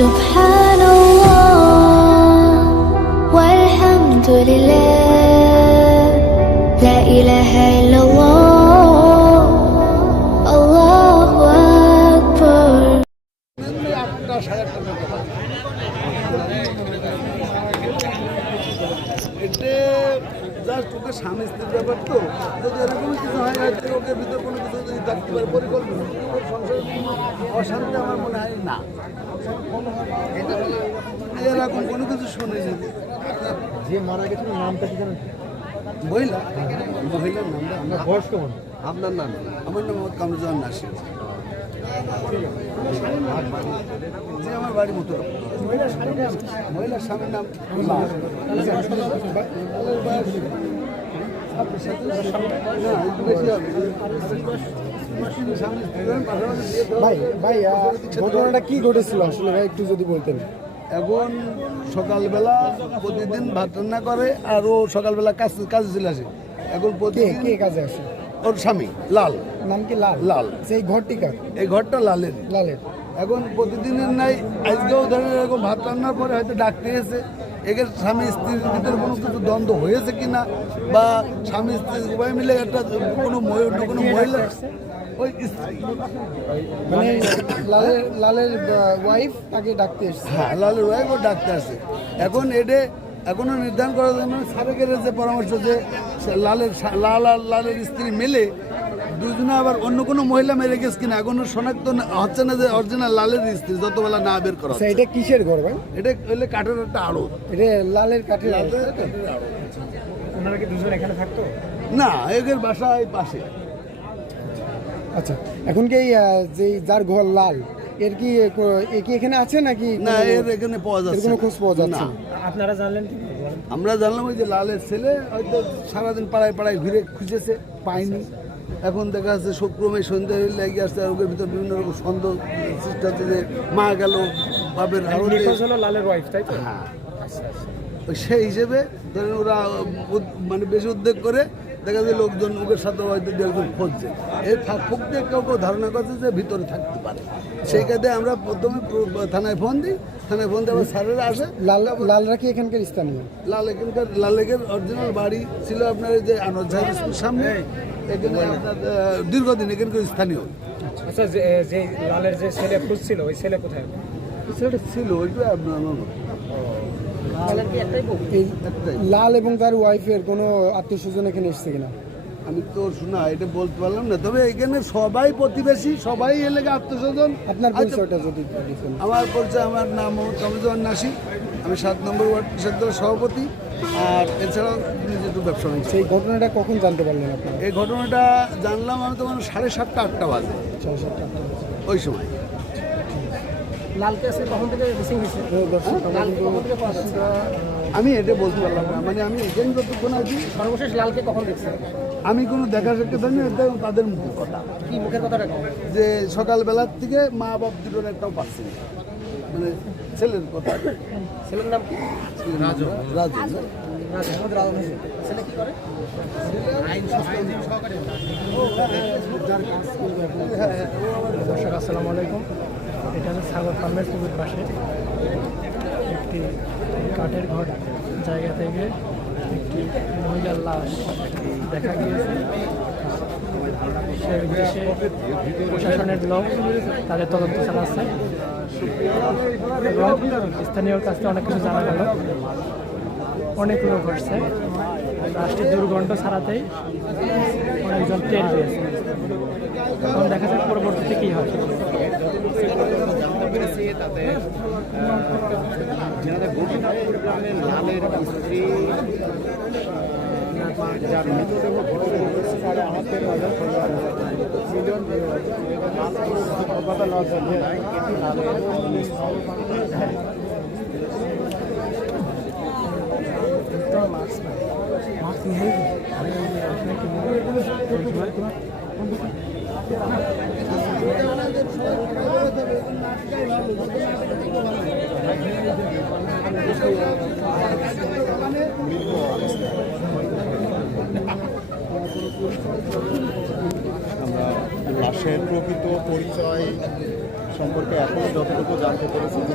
سبحان الله والحمد لله لا إله إلا الله الله أكبر এটা just okay স্বামী স্ত্রীর ব্যাপার তো যদি এরকম কিছু হয় হয়তো ওকে ভিতরে কোনো কিছু যদি থাকতে পারে পরিকল্পনা ওর সংসারে কোনো অশান্তি আমার মনে হয় না এরকম কোনো কিছু শুনেনি যে মারা গেছিল নামটা কি জানেন? মহিলা মহিলার নামটা আপনার বয়স কেমন? আপনার নাম আমার নাম মোহাম্মদ কামরুজ্জামান নাসির যে আমার বাড়ি মতো মহিলার স্বামীর নাম ভাই ভাই ঘটনাটা কি ঘটেছিল আসলে ভাই একটু যদি বলতেন। এখন সকালবেলা প্রতিদিন ভাত রান্না করে আর ও সকালবেলা কাজে চলে আসে এখন কে প্রতিদিন কে কাজে আসে? ওর স্বামী লাল নাম কি লাল? লাল সেই ঘরটি কার? এই ঘরটা লালের লালের। এখন প্রতিদিনের নাই আজকেও ধরেন এরকম ভাত রান্নার পরে হয়তো ডাকতে এসে এদের স্বামী স্ত্রীর ভিতরে কোনো কিছু দ্বন্দ্ব হয়েছে কিনা বা স্বামী স্ত্রী উভয় মিলে একটা কোনো মহিলা ওই স্ত্রী মানে লালের ওয়াইফ তাকে ডাকতে এসেছে। হ্যাঁ লালের ওয়াইফ ও ডাকতে আসে এখন এটা এখনো নির্ধারণ করার জন্য সাবেকের যে পরামর্শ যে লালের স্ত্রী মিলে দুজনে আবার অন্য কোনো মহিলা মেরে গেছে কিনা এখনো শনাক্ত হচ্ছে না যে অরিজিনাল লালের স্ত্রী যতবেলা না বের করা আচ্ছা, এটা কিসের ঘর ভাই? এটা হলে কাঠের একটা আড়ত এটা লালের কাঠের আড়ত। ওনারা কি দুজন এখানে থাকতো? না এদের বাসা এই পাশে আচ্ছা এখন কি যে যার ঘর লাল এর কি এ কি এখানে আছে নাকি? না এর এখানে পাওয়া যাচ্ছে কোনো খোঁজ পাওয়া যাচ্ছে না। না। আপনারা জানলেন কি? আমরা জানলাম ওই যে লালের ছেলে হয়তো সারাদিন পাড়ায় পাড়ায় ঘুরে খুঁজেছে পায়নি এখন দেখা যাচ্ছে ক্রমে সন্ধ্যা লেগে আসছে আর ওদের ভিতরে বিভিন্ন রকম সন্দেহ সৃষ্টি হচ্ছে যে মা গেল বাপের আরো নিখোঁজ হলো লালের ওয়াইফ, তাই তো? হ্যাঁ সেই হিসেবে ধরেন ওরা মানে বেশি উদ্যোগ করে দেখা যায় লোকজন ওদের সাথে হয়তো দু একজন খুঁজছে এর ফুক দিয়ে কেউ কেউ ধারণা করছে যে ভিতরে থাকতে পারে সেই কাজে আমরা প্রথমে থানায় ফোন দিই থানায় ফোন দিয়ে আবার স্যারেরা আসে লালরা কি এখানকার স্থানীয়? লালের অরিজিনাল বাড়ি ছিল আপনার এই যে আনোয়ার জাহাজ স্কুল সামনে এখানে আপনার দীর্ঘদিন এখানকার স্থানীয় আচ্ছা, যে লালের যে ছেলে খুঁজছিল ওই ছেলে কোথায়? সেটা ছিল ওইটা আপনার এই লাল এবং তার ওয়াইফের কোনো আত্মীয় স্বজন এখানে এসছে কিনা? আমি তো শোনা এটা বলতে পারলাম না তবে এখানে সবাই প্রতিবেশী সবাই এলাকা আত্মস্বজন। আপনার পরিচয়টা যদি দিতেন। আমার পরিচয় আমার নাম মোহাম্মদ কামরুজ্জামান নাসির আমি ৭ নম্বর ওয়ার্ড কৃষক দলের সভাপতি আর এছাড়াও নিজে একটু ব্যবসা বাণিজ্য। সেই ঘটনাটা কখন জানতে পারলেন আপনারা? এই ঘটনাটা জানলাম আমি তো মানে 7:30 8টা বাজে 7:30 ওই সময়। লাল কেসে কখন থেকে মিসিং হয়েছে? আমি এটা বলতে পারলাম না মানে আমি এখানে যতক্ষণ আছি সর্বশেষ লালকে কখন দেখছেন? আমি কোনো দেখা সাক্ষাৎ হয়নি এটা তাদের মুখের কথা কি মুখের কথাটা? যে সকালবেলার থেকে মা বাপ দুটোর একটাও পাচ্ছি না মানে ছেলের কথা। ছেলের নাম কি? রাজু রাজু ছেলে কি করে? দর্শক আসসালামু আলাইকুম। এটা হচ্ছে সাগর ফার্মের পুকুর পাশে একটি কাঠের ঘর জায়গা থেকে একটি মহিলার লাশ দেখা গিয়েছে। সে উদ্দেশ্যে প্রশাসনের লোক তাদের তদন্ত চালাচ্ছে এবং স্থানীয়র কাছ থেকে অনেক কিছু জানা গেল। অনেক লোক ঘটছে লাশটি দুর্গন্ধ ছাড়াতেই অনেকজন টের পেয়েছে। এখন দেখা যাক পরবর্তীতে কী হয়। জানতে পেরেছি তাতে গোপীনাথপুর গ্রামের লালের স্ত্রী যার মৃতদেহ হাতের আমরা লাশের প্রকৃত পরিচয় সম্পর্কে এখনো যতটুকু জানতে পেরেছি যে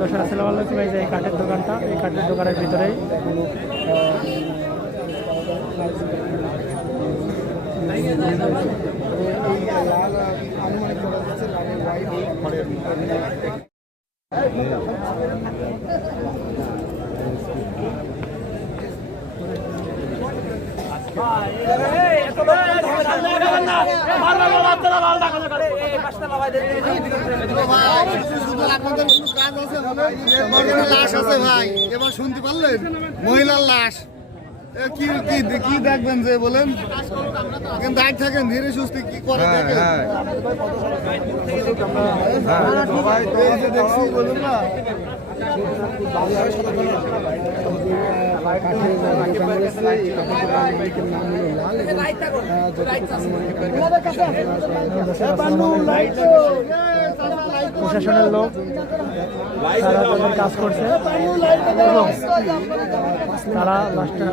দর্শক আসসালামু আলাইকুম। এই যে এই কাঠের দোকানটা, এই কাঠের দোকানের ভিতরেই লাশ আছে ভাই, এবার শুনতে পারলেন মহিলার লাশ। কি কি কি দেখবেন যে বলেন, কিন্তু দাঁড় থাকেন ধীরে সুস্থে কি করে দেখেন। দেখছি বলুন না কাঠের দোকান রয়েছে। এই কাঠের দোকানের মালিকের নাম হলো লাল এবং প্রশাসনের লোক তারা তাদের কাজ করছে এবং তারা লাশটা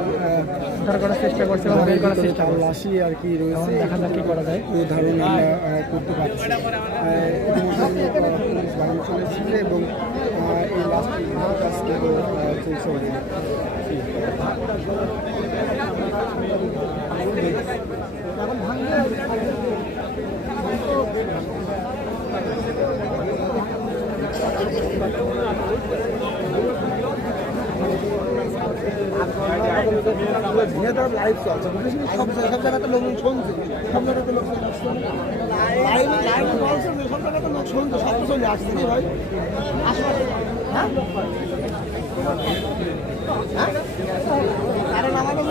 উদ্ধার করার চেষ্টা করছে এবং বের করার চেষ্টা করছে। লাশি আর কি রয়েছে, দেখা যাক কি করা যায়। এই ধারণা আমরা করতে পারছি। পুলিশ বাড়ি চলেছিল এবং এই লাশটি কাজ চলছে। লাইভ চলছে, সব জায়গাতে লোক শুনছে, সব জায়গাতে লোক লাইভ বলছে, সব জায়গাতে লোক শুনছে, সব চলে আসছে ভাই। আরে আমাদের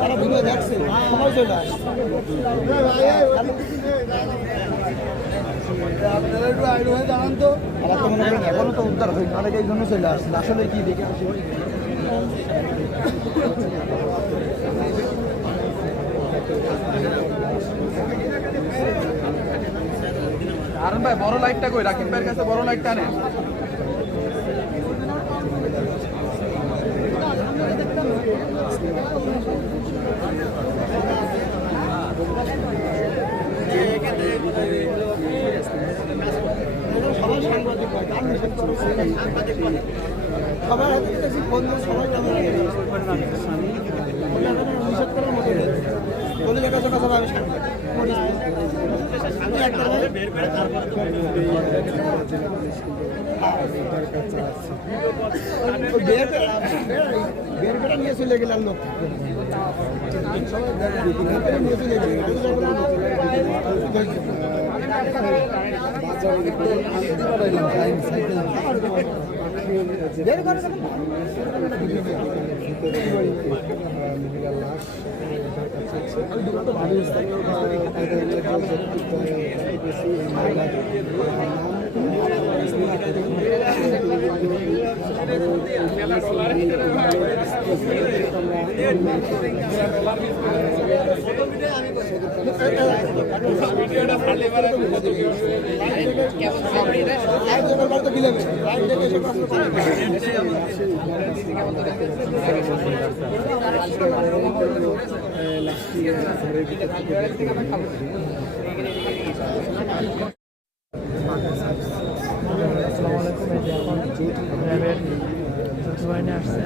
তারা ভিডিও দেখছে, সবাই চলে আসছে। আপনারা একটু আইন হয়ে জানান তো, আমার তো মনে করেন এখনো তো উদ্ধার হয়নি, অনেকে এই জন্য চলে আসছে। আসলে কি দেখে আসি আরন ভাই বড় লাইটটা কই, রাকিব ভাইয়ের কাছে বড় লাইটটা আনে। সবাই হাতে দেখছি ফোন দিয়ে সবাই নিষেধ করার মতো বলে দেখা যাবে সবাই আমি বের করে নিয়ে চলে গেলাম লোক নিয়ে চলে আসসালামু আলাইকুম। এই যে এখন র্যাবের বাহিনী আসছে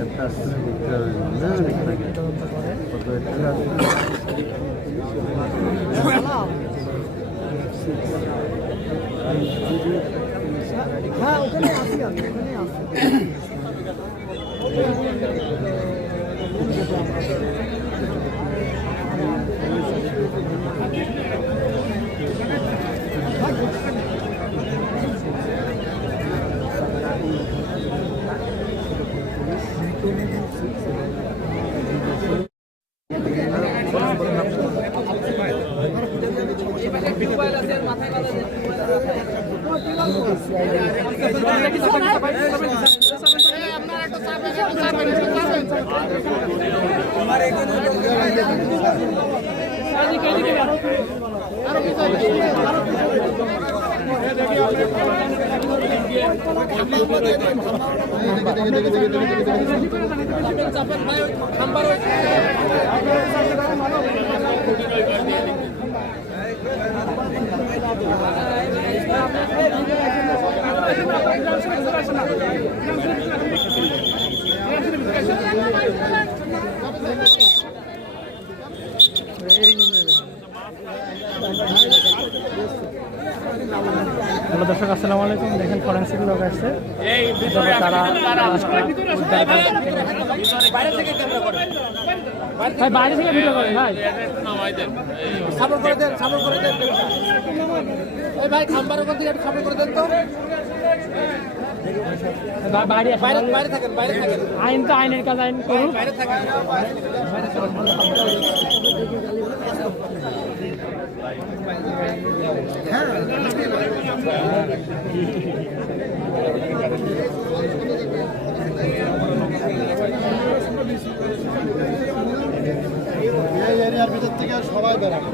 তদন্ত করে। হ্যাঁ ওখানে আসি আমি, ওখানে আসি। আমার হ্যালো দর্শক, আসসালামু আলাইকুম। দেখেন ফরেন্সিক লোক আসছে, তবে তারা ভাই বাইরে থেকে ভিডিও করেন ভাই, সাপোর্ট করে দেন, সাপোর্ট করে দেন। এই ভাই খাম্বার ওখান থেকে একটু সাপোর্ট করে দেন তো। বাইরে বাইরে থাকেন, বাইরে থাকেন। আইন তো আইনের কাজ আইন করুন, বাইরে থাকেন। এই এরিয়ার ভিতর থেকে সবাই বেড়াবে।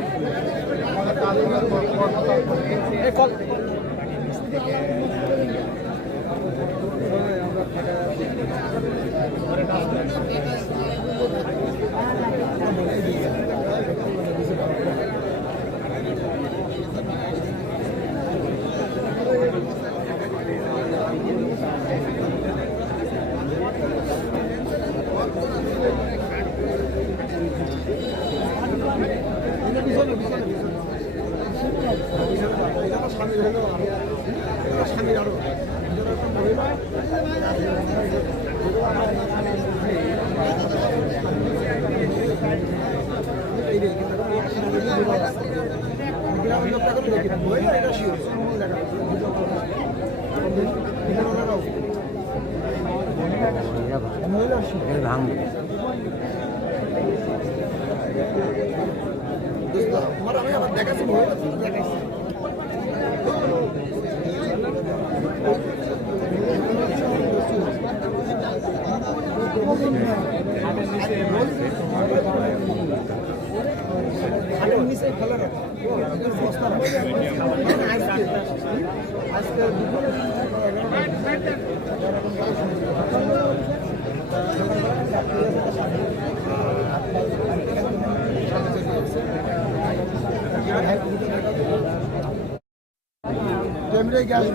গ্যাস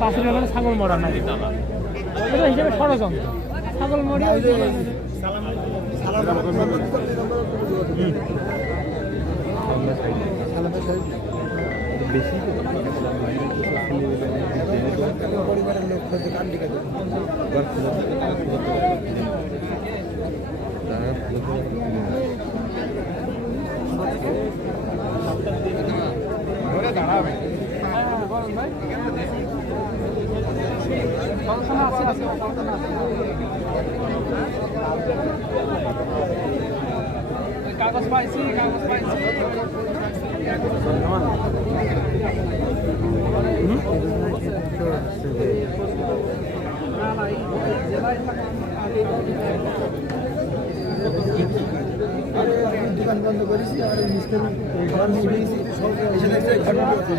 পাশের ব্যাপারে ছাগল মরা নাই, এটা হিসেবে ষড়যন্ত্র। ছাগল মরি বেশি পরিবারের লোক দাঁড়াবে কাগজ পাইছি, কাগজ পাইছি। দোকান বন্ধ করেছি আর মিস্ত্রি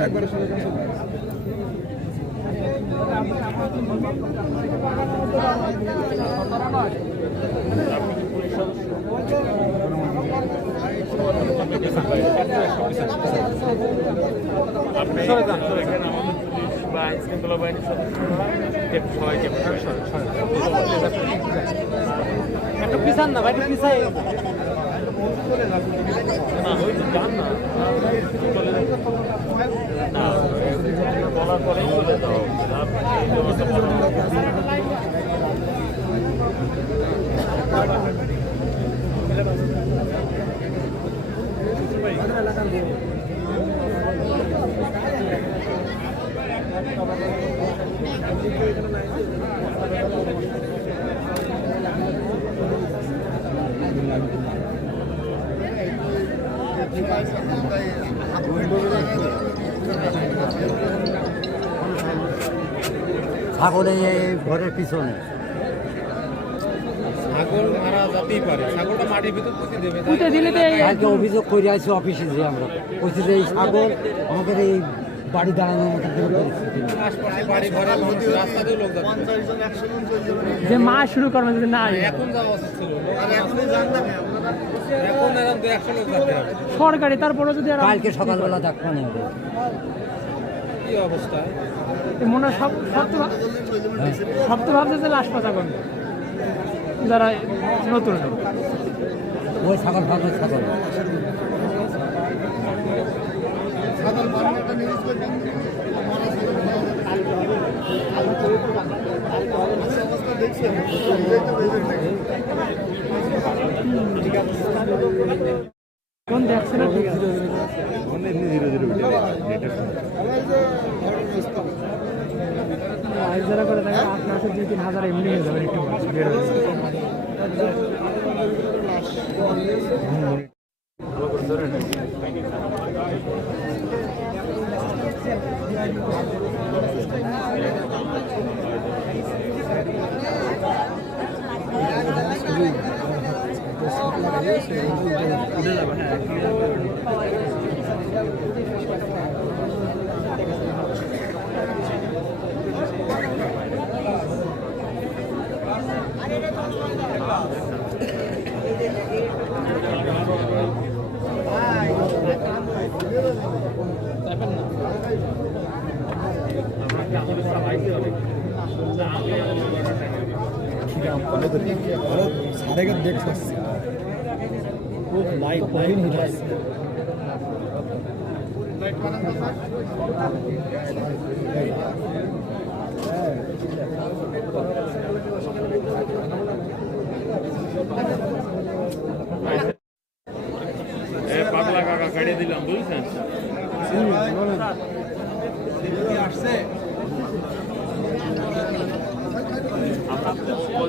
একবার একটা পিছান না ভাই, পিছাই ছাগল এই ঘরের পিছনে ছাগল মারা যেতেই পারে, ছাগলটা মাটির ভিতর পুঁতে দেবে। পুঁতে দিলে তো এই কালকে অভিযোগ করে আসছি অফিসে যে আমরা বলছি যে এই ছাগল আমাদের এই বাড়ি দাঁড়ানোর মতো করে পরিস্থিতি নেই। আশপাশে বাড়ি ঘরে মানুষ, রাস্তাতেও লোক যাচ্ছে। 50 জন 100 জন চলে যাবে। যে মা শুরু করবে যদি না এখন যাওয়া উচিত ছিল, আর এখনই জানতাম এখন এরকম 200 লোক যেতে হবে। সরকারি, তারপরে যদি আর কালকে সকালবেলা ডাক্তার নেবে কি অবস্থা? মনে হয় সব তো ভাবছে যে লাশ পাতা করবে যারা নতুন লোক। ওই ছাগল ভালো ছাগল ছাগল মারার একটা নিউজ করবেন। অবস্থা দেখছি আমি। কোন দেখছে না ঠিক আছে। যারা করে থাকে 8 মাসে 2-3 হাজার এমনি হয়ে যাবে একটু বের হয়ে সারেগার দেখতে পাচ্ছি খুব লাইট লাইন হিট আছে পাগলা কাকা কাটিয়ে দিলাম, বুঝছেন?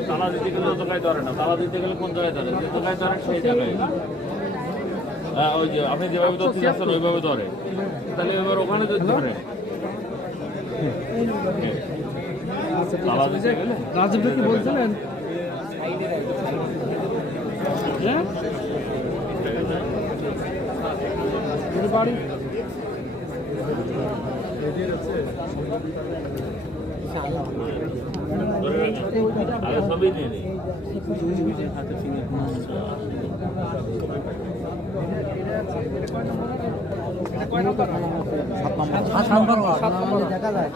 তালা দিতে গেলে দোকায় ধরে না, তালা দিতে গেলে কোন জায়গায় ধরে, যে দোকায় ধরে সেই জায়গায়। ওই যে আপনি যেভাবে ধরতে যাচ্ছেন ওইভাবে ধরে, তাহলে এবার ওখানে যদি ধরে তালা দিতে গেলে রাজীব কি বলছিলেন? বাড়ি আগে সবই নিয়ে নিই। সাত নম্বর দেখা যায়